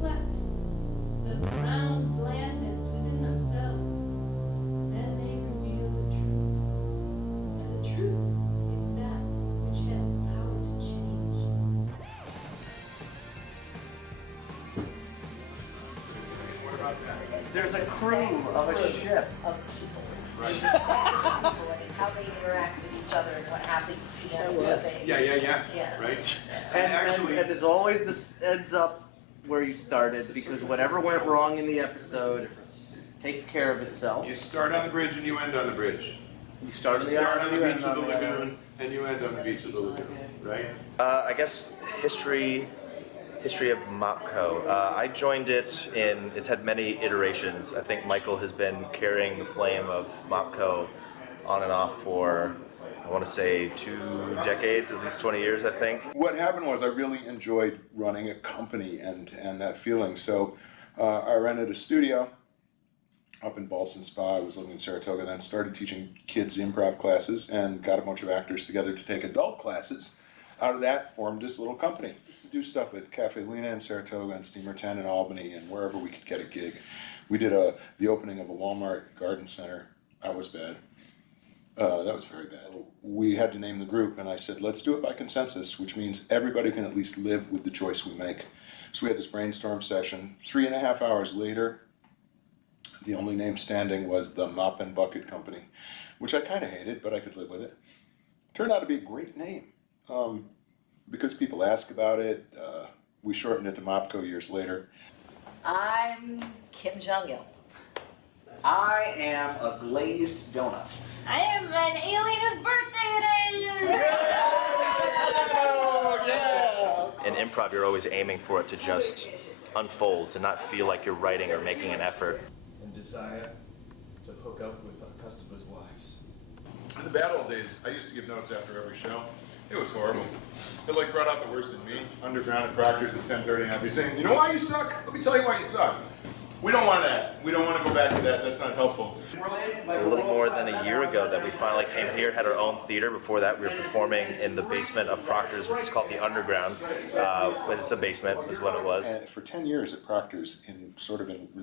reflect the profound blandness within themselves, then they reveal the truth. And the truth is that which has the power to change. There's a crew of a ship. Of people. Right. And how they interact with each other and what happens to them. Yeah. Right? And it's always this ends up where you started, because whatever went wrong in the episode takes care of itself. You start on the bridge and you end on the bridge. You start on the beach of the lagoon and you end on the beach of the lagoon, right? I guess history of MopCo. I joined it it's had many iterations. I think Michael has been carrying the flame of MopCo on and off for, I want to say, 2 decades, at least 20 years, I think. What happened was I really enjoyed running a company and that feeling. So I rented a studio up in Ballston Spa. I was living in Saratoga, then started teaching kids improv classes and got a bunch of actors together to take adult classes. Out of that, formed this little company. Used to do stuff at Cafe Lena in Saratoga and Steamer 10 in Albany and wherever we could get a gig. We did the opening of a Walmart garden center. That was bad. That was very bad. We had to name the group, and I said, let's do it by consensus, which means everybody can at least live with the choice we make. So we had this brainstorm session. 3.5 hours later, the only name standing was the Mop and Bucket Company, which I kind of hated, but I could live with it. Turned out to be a great name. Because people ask about it, we shortened it to MopCo years later. I'm Kim Jong-il. I am a glazed donut. I am an alien whose birthday it is! In improv, you're always aiming for it to just unfold, to not feel like you're writing or making an effort. And desire to hook up with our customers' wives. In the bad old days, I used to give notes after every show. It was horrible. It like brought out the worst in me. Underground at Proctor's at 10:30, and I'd be saying, you know why you suck? Let me tell you why you suck. We don't want that. We don't want to go back to that. That's not helpful. A little more than a year ago that we finally came here, had our own theater. Before that, we were performing in the basement of Proctor's, which is called the Underground. But it's a basement, is what it was. And for 10 years at Proctor's,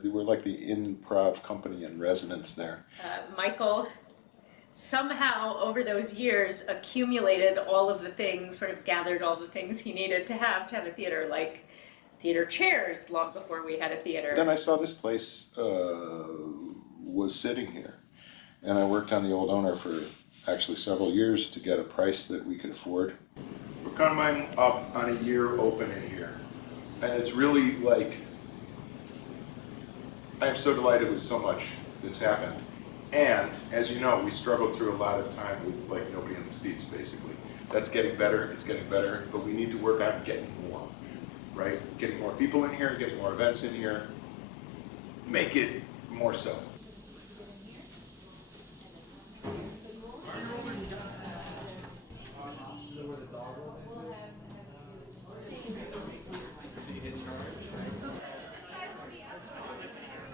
we were like the improv company in residence there. Michael somehow over those years accumulated all of the things, sort of gathered all the things he needed to have a theater, like theater chairs long before we had a theater. Then I saw this place was sitting here, and I worked on the old owner for actually several years to get a price that we could afford. We're coming up on a year open in here, and it's really like, I'm so delighted with so much that's happened. And, as you know, we struggled through a lot of time with like nobody in the seats, basically. That's getting better, it's getting better, but we need to work on getting more, right? Getting more people in here, getting more events in here, make it more so.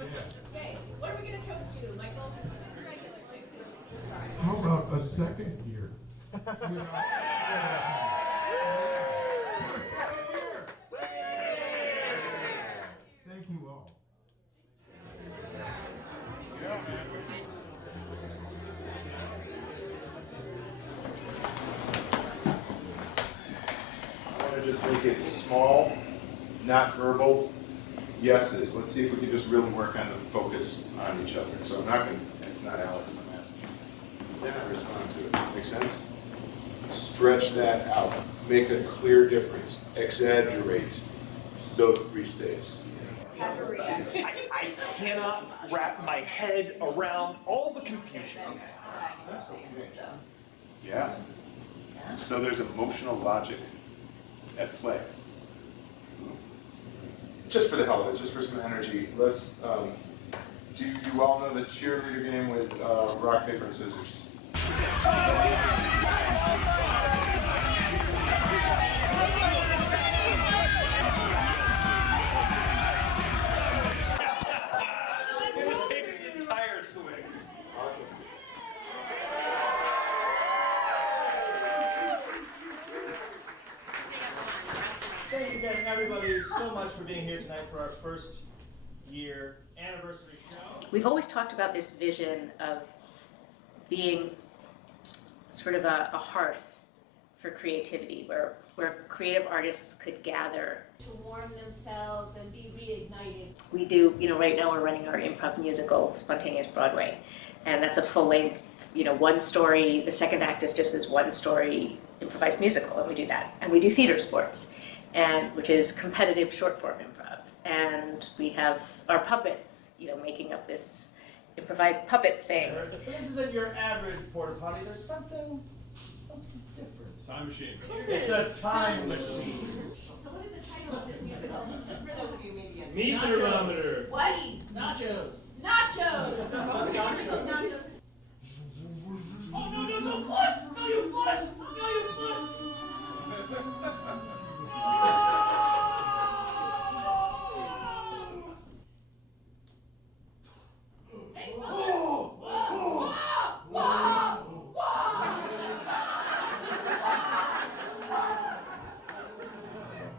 Okay, what are we going to toast to, Michael? How about a second year? Thank you all. I want to just make it small, not verbal. Yeses. Let's see if we can just really work on the focus on each other. So I'm not going to, it's not Alex I'm asking. Then I respond to it. Make sense? Stretch that out. Make a clear difference. Exaggerate those 3 states. I cannot wrap my head around all the confusion. That's okay. Yeah. So there's emotional logic at play. Just for the hell of it, just for some energy, let's, do you all know the cheerleader game with rock, paper, and scissors? It would take the entire swing. Awesome. Thank you. again, everybody, so much for being here tonight for our first year anniversary show. We've always talked about this vision of being sort of a hearth for creativity, where creative artists could gather. To warm themselves and be reignited. We do, right now we're running our improv musical, Spontaneous Broadway, and that's a full length, one story. The second act is just this one story improvised musical, and we do that. And we do theater sports, which is competitive short form improv. And we have our puppets, making up this improvised puppet thing. This isn't your average porta potty. There's something different. Time machine. It's a time machine. So what is the title of this musical? For those of you maybe in Meat thermometer. What? Nachos. Nachos! Nachos. Nachos. Oh no, flush! No, you flush! No, you flush!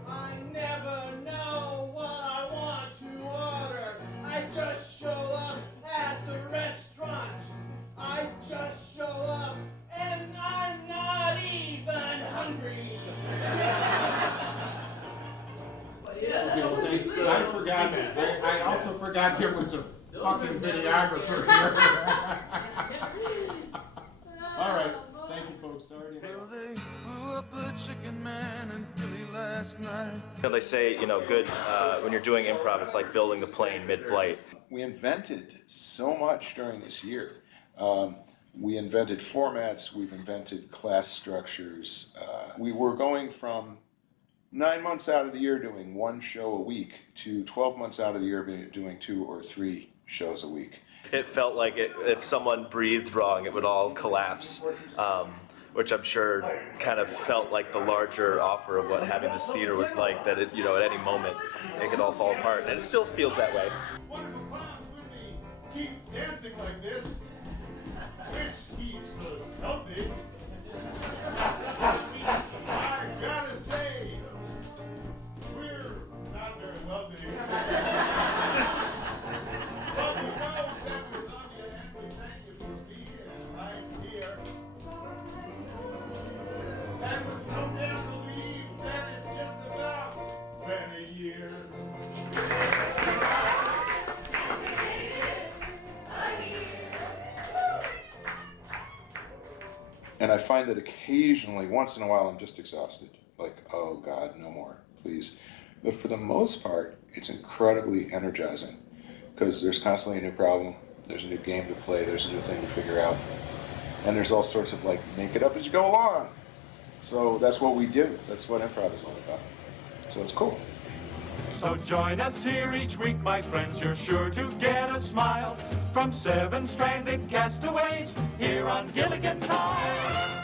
I never know what I want to order. I just show up at the restaurant. I just show up and I'm not even hungry. I forgot. I also forgot there was a fucking videographer here. All right. Thank you, folks. Sorry. Well, they blew up a chicken man in Philly last night. They say, good, when you're doing improv, it's like building the plane mid-flight. We invented so much during this year. We invented formats, we've invented class structures. We were going from 9 months out of the year doing one show a week to 12 months out of the year doing 2 or 3 shows a week. It felt like if someone breathed wrong, it would all collapse, which I'm sure kind of felt like the larger offer of what having this theater was like, that at any moment it could all fall apart, and it still feels that way. Wonderful clowns with me keep dancing like this, which keeps us healthy. I gotta say, we're not very wealthy. But we know that we love you and we thank you for being right here. And we're so down to believe that it's just about been a year. And I find that occasionally, once in a while, I'm just exhausted. Like, oh God, no more, please. But for the most part, it's incredibly energizing because there's constantly a new problem, there's a new game to play, there's a new thing to figure out. And there's all sorts of make it up as you go along. So that's what we do. That's what improv is all about. So it's cool. So join us here each week, my friends. You're sure to get a smile from 7 stranded castaways here on Gilligan's Island.